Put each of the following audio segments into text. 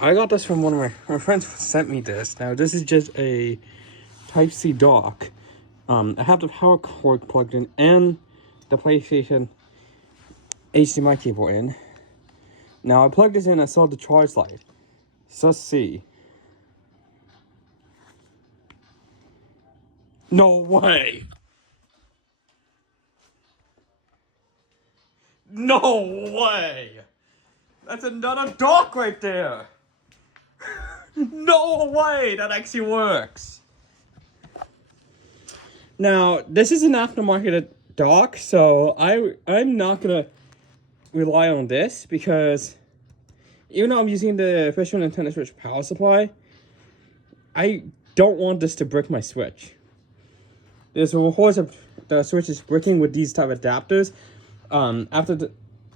I got this from one of my friends sent me this. Now this is just a Type-C dock. I have the power cord plugged in and the PlayStation HDMI cable in. Now I plugged this in, I saw the charge light. So let's see. No way! No way! That's another dock right there! No way! That actually works! Now, this is an aftermarket dock, so I'm not gonna rely on this because even though I'm using the official Nintendo Switch power supply, I don't want this to brick my Switch. There's a whole the Switch is bricking with these type of adapters. After the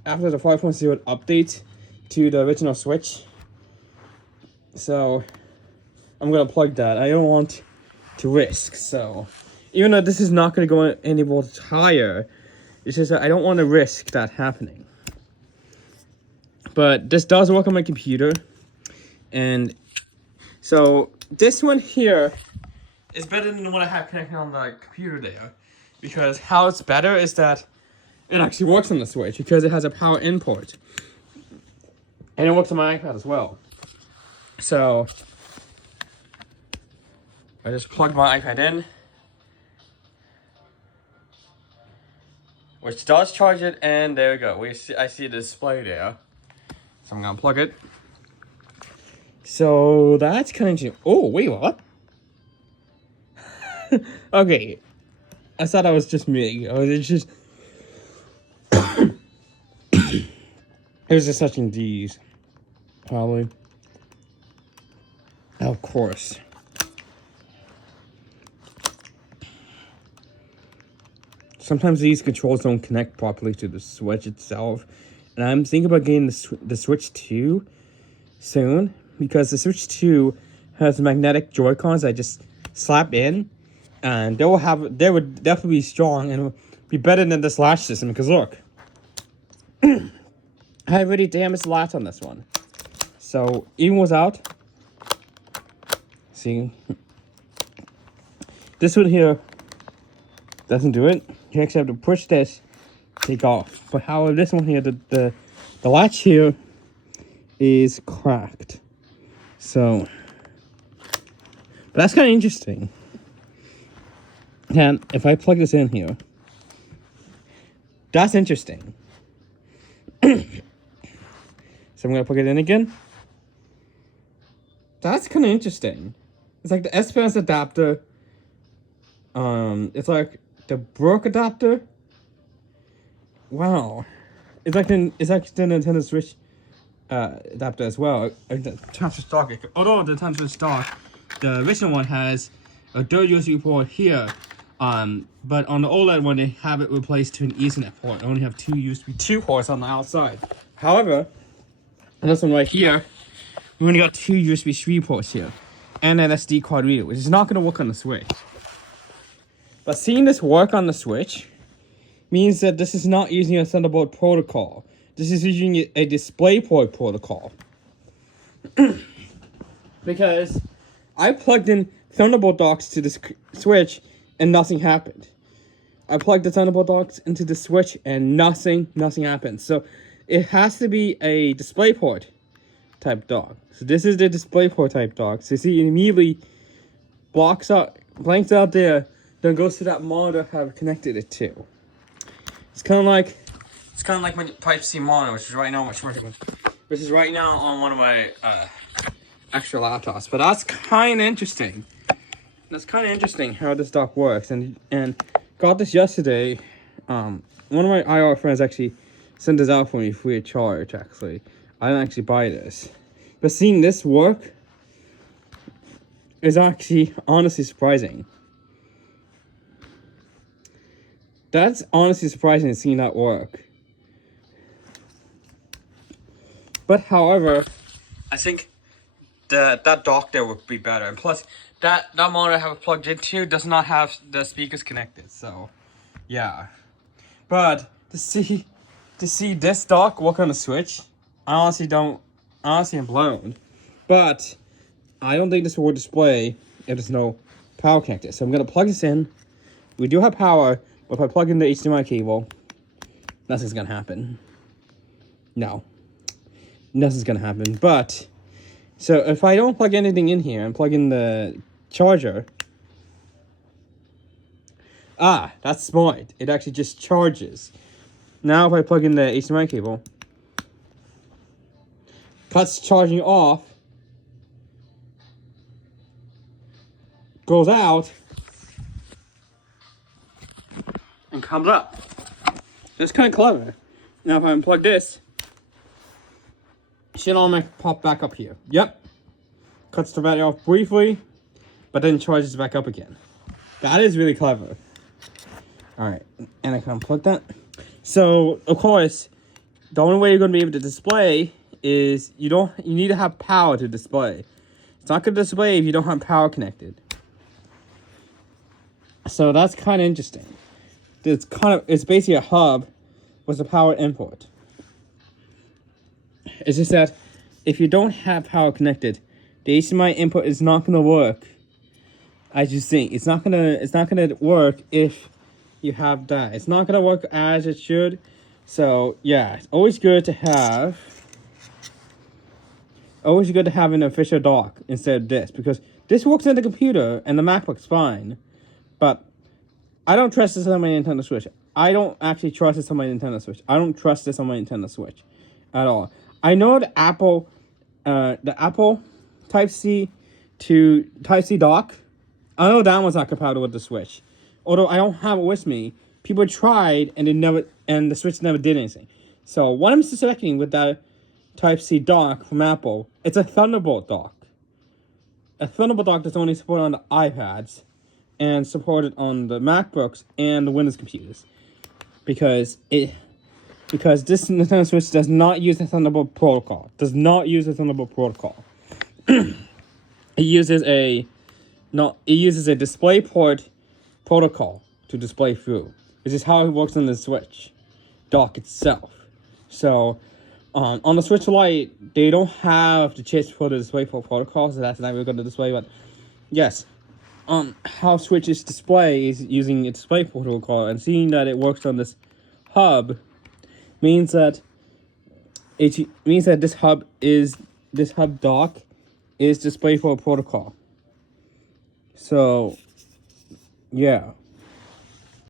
5.0 update to the original Switch, so I'm gonna plug that. I don't want to risk. So even though this is not gonna go any voltage higher, it's just that I don't want to risk that happening. But this does work on my computer, and so this one here is better than what I have connected on the computer there, because how it's better is that it actually works on the Switch because it has a power input, and it works on my iPad as well. So I just plug my iPad in, which does charge it, and there we go. I see the display there. So I'm gonna plug it. So that's kind of interesting. Oh, wait, what? Okay. I thought that was just me. It's just... it was just touching these. Probably. Of course. Sometimes these controls don't connect properly to the Switch itself. And I'm thinking about getting the Switch 2 soon, because the Switch 2 has magnetic Joy-Cons I just slap in, and they would definitely be strong and be better than this latch system, because look. I already damaged the latch on this one. So even without, see, this one here doesn't do it. You actually have to push this, take off. But however, this one here, the latch here is cracked. So, but that's kind of interesting. And if I plug this in here, that's interesting. So I'm gonna plug it in again. That's kind of interesting. It's like the SPS adapter. It's like the Brook adapter. Wow, it's like the Nintendo Switch adapter as well. The transfer stock. Although the transfer stock, the original one has a dual USB port here. But on the OLED one, they have it replaced to an Ethernet port. They only have two USB 2 ports on the outside. However, on this one right here, we only got two USB 3 ports here, and an SD card reader, which is not going to work on the Switch. But seeing this work on the Switch means that this is not using a Thunderbolt protocol. This is using a DisplayPort protocol. Because I plugged in Thunderbolt docks to this Switch and nothing happened. I plugged the Thunderbolt docks into the Switch and nothing happened. So it has to be a DisplayPort type dock. So this is the DisplayPort type dock. So see, it immediately blanks out there, then goes to that monitor I've connected it to. It's kind of like my Type-C monitor, which is right now on one of my extra laptops. But that's kind of interesting. That's kind of interesting how this dock works, and got this yesterday. One of my IR friends actually sent this out for me free of charge. Actually, I didn't actually buy this, but seeing this work is actually honestly surprising. That's honestly surprising, seeing that work. But however, I think that dock there would be better. And plus, that monitor I have it plugged into does not have the speakers connected. So, yeah. But to see this dock work on the Switch, I honestly am blown. But I don't think this will display if there's no power connected. So I'm going to plug this in. We do have power, but if I plug in the HDMI cable, nothing's going to happen. No. Nothing's going to happen. But, so if I don't plug anything in here and plug in the charger, that's smart. It actually just charges. Now if I plug in the HDMI cable, cuts charging off, goes out, and comes up. That's kind of clever. Now if I unplug this, it should automatically pop back up here. Yep. Cuts the battery off briefly, but then charges back up again. That is really clever. Alright, and I can unplug that. So, of course, the only way you're going to be able to display is you need to have power to display. It's not going to display if you don't have power connected. So that's kind of interesting. It's basically a hub with a power input. It's just that if you don't have power connected, the HDMI input is not going to work as you think. It's not gonna work if you have that. It's not gonna work as it should. So yeah, it's always good to have an official dock instead of this, because this works in the computer and the MacBook's fine. But I don't trust this on my Nintendo Switch. I don't actually trust this on my Nintendo Switch. I don't trust this on my Nintendo Switch at all. I know the Apple Type-C to Type-C dock, I know that one's not compatible with the Switch. Although I don't have it with me, people tried and the Switch never did anything. So what I'm suspecting with that Type-C dock from Apple, it's a Thunderbolt dock. A Thunderbolt dock that's only supported on the iPads and supported on the MacBooks and the Windows computers. Because this Nintendo Switch does not use the Thunderbolt protocol. It uses a DisplayPort protocol to display through, which is how it works on the Switch dock itself. So on the Switch Lite, they don't have the chips for the DisplayPort protocol, so that's not really going to display. But yes, how Switch's display is using its DisplayPort protocol, and seeing that it works on this hub means that this hub dock is DisplayPort protocol. So yeah,